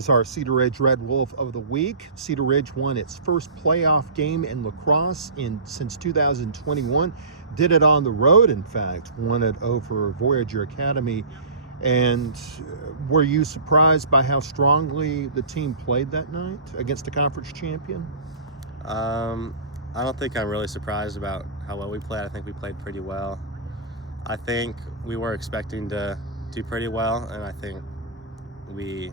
is our Cedar Ridge Red Wolf of the week. Cedar Ridge won its first playoff game in lacrosse since 2021. Did it on the road, in fact. Won it over Voyager Academy. And were you surprised by how strongly the team played that night against the conference champion? I don't think I'm really surprised about how well we played. I think we played pretty well. I think we were expecting to do pretty well, and I think we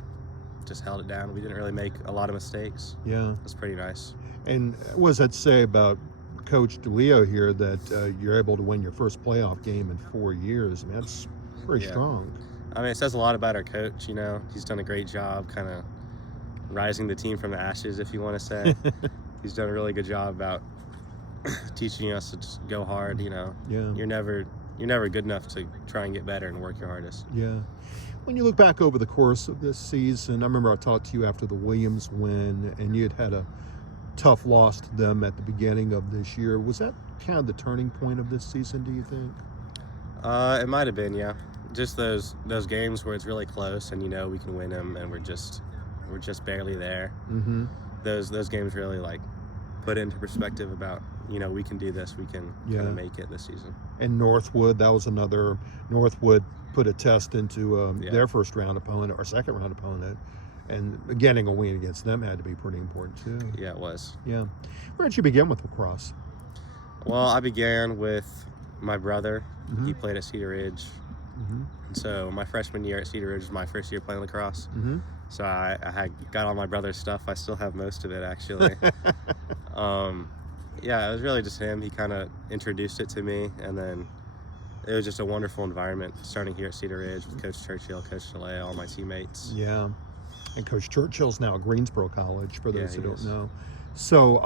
just held it down. We didn't really make a lot of mistakes. Yeah. It was pretty nice. And what does that say about Coach DeLeo here that you're able to win your first playoff game in 4 years? I mean, that's pretty strong. I mean, it says a lot about our coach, you know. He's done a great job kind of rising the team from the ashes, if you want to say. He's done a really good job about teaching us to just go hard, you know. Yeah. You're never good enough to try and get better and work your hardest. Yeah. When you look back over the course of this season, I remember I talked to you after the Williams win, and you had a tough loss to them at the beginning of this year. Was that kind of the turning point of this season, do you think? It might have been, yeah. Just those games where it's really close and you know we can win them, and we're just barely there. Mm-hmm. Those games really like put into perspective about, you know, we can do this, we can kind of make it this season. And Northwood, that was another. Northwood put a test into their first round opponent, or second round opponent, and getting a win against them had to be pretty important too. Yeah, it was. Yeah. Where did you begin with lacrosse? Well, I began with my brother. Mm-hmm. He played at Cedar Ridge. Mm-hmm. And so my freshman year at Cedar Ridge was my first year playing lacrosse. Mm-hmm. So I had got all my brother's stuff. I still have most of it, actually. Yeah, it was really just him. He kind of introduced it to me, and then it was just a wonderful environment starting here at Cedar Ridge with Coach Churchill, Coach DeLeo, all my teammates. Yeah. And Coach Churchill's now at Greensboro College, for those who don't is. know. So,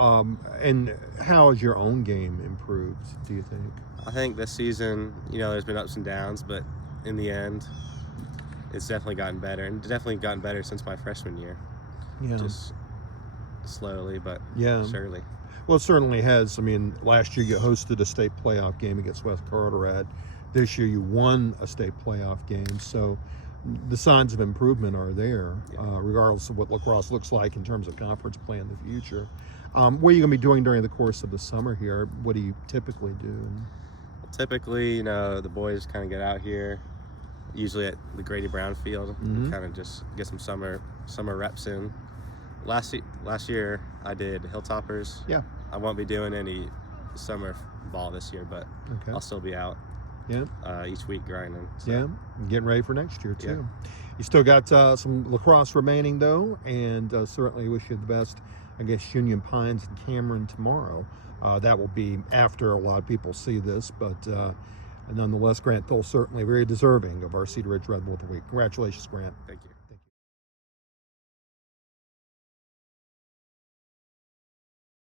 and how has your own game improved, do you think? I think this season, you know, there's been ups and downs, but in the end, it's definitely gotten better, and definitely gotten better since my freshman year. Yeah. Just slowly, but surely. Well, it certainly has. I mean, last year you hosted a state playoff game against West Carteret. This year you won a state playoff game. So the signs of improvement are there, regardless of what lacrosse looks like in terms of conference play in the future. What are you going to be doing during the course of the summer here? What do you typically do? Typically, you know, the boys kind of get out here, usually at the Grady Brown field, and kind of just get some summer reps in. Last year I did Hilltoppers. Yeah. I won't be doing any summer ball this year, but I'll still be out. Yeah. Each week grinding. So. Yeah. Getting ready for next year too. Yeah. You still got some lacrosse remaining though, and certainly wish you the best against Union Pines and Cameron tomorrow. That will be after a lot of people see this, but nonetheless, Grant Thole certainly very deserving of our Cedar Ridge Red Wolf of the Week. Congratulations, Grant. Thank you.